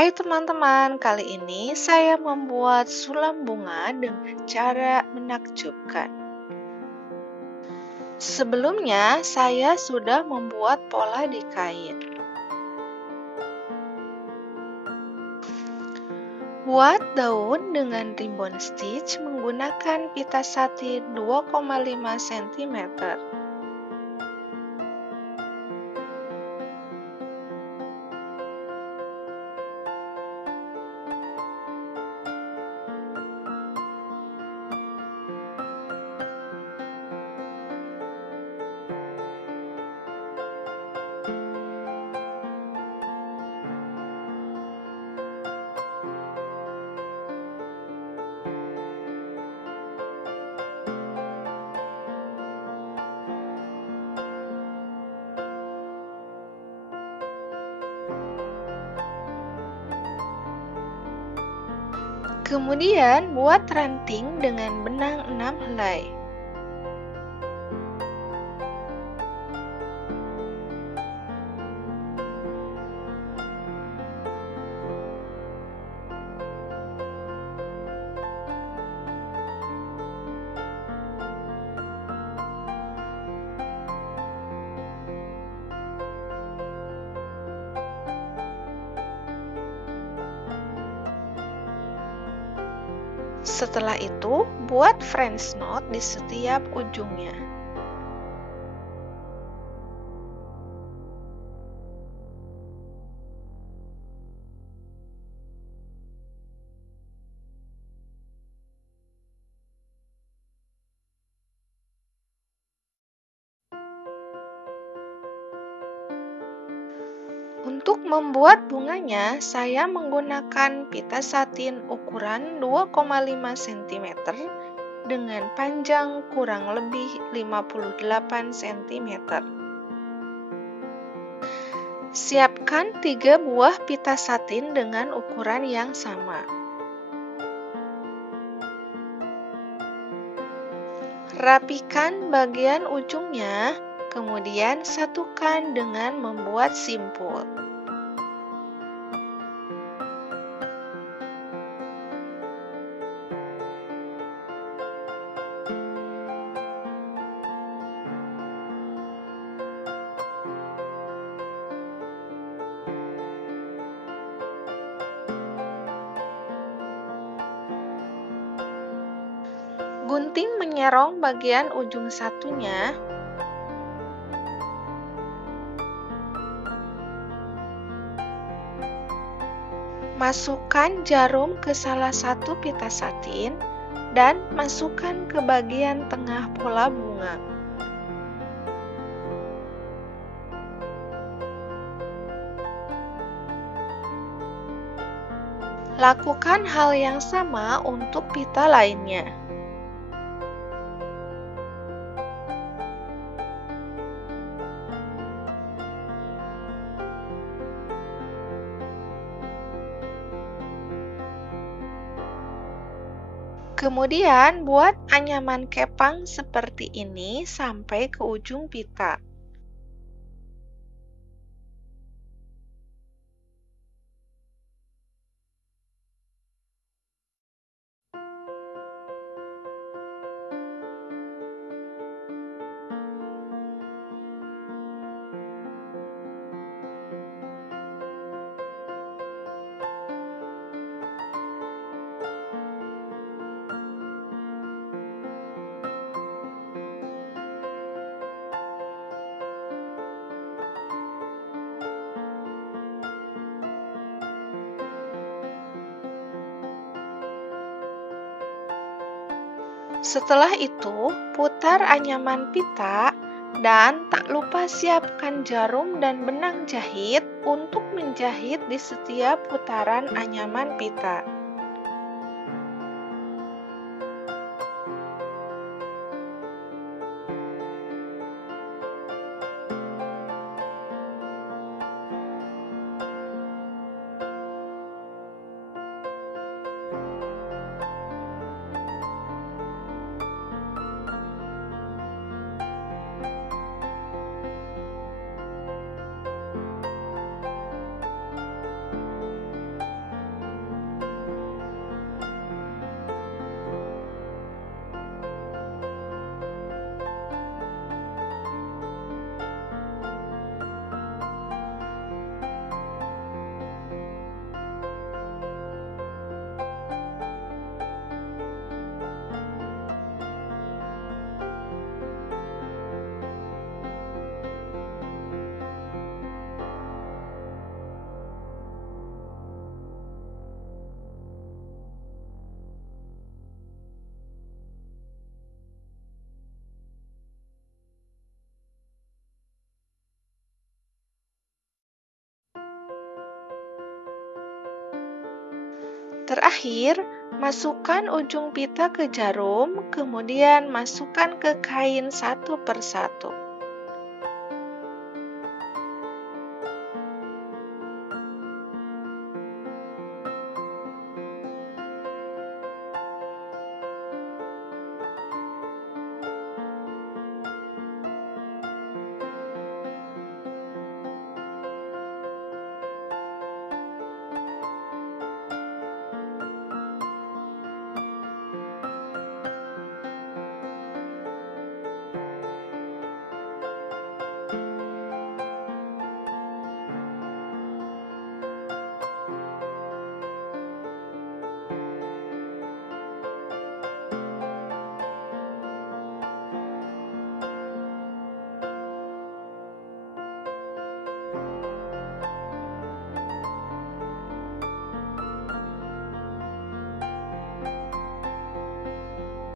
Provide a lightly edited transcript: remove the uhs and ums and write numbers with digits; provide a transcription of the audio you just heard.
Hai teman-teman, kali ini saya membuat sulam bunga dengan cara menakjubkan. Sebelumnya, saya sudah membuat pola di kain. Buat daun dengan ribbon stitch menggunakan pita satin 2,5 cm. Kemudian buat ranting dengan benang 6 helai. Setelah itu, buat French knot di setiap ujungnya. Untuk membuat bunganya, saya menggunakan pita satin ukuran 2,5 cm dengan panjang kurang lebih 58 cm. Siapkan 3 buah pita satin dengan ukuran yang sama. Rapikan bagian ujungnya, kemudian satukan dengan membuat simpul. Gunting menyerong bagian ujung satunya. Masukkan jarum ke salah satu pita satin dan masukkan ke bagian tengah pola bunga. Lakukan hal yang sama untuk pita lainnya. Kemudian buat anyaman kepang seperti ini sampai ke ujung pita. Setelah itu, putar anyaman pita dan tak lupa siapkan jarum dan benang jahit untuk menjahit di setiap putaran anyaman pita. Terakhir, masukkan ujung pita ke jarum, kemudian masukkan ke kain satu persatu.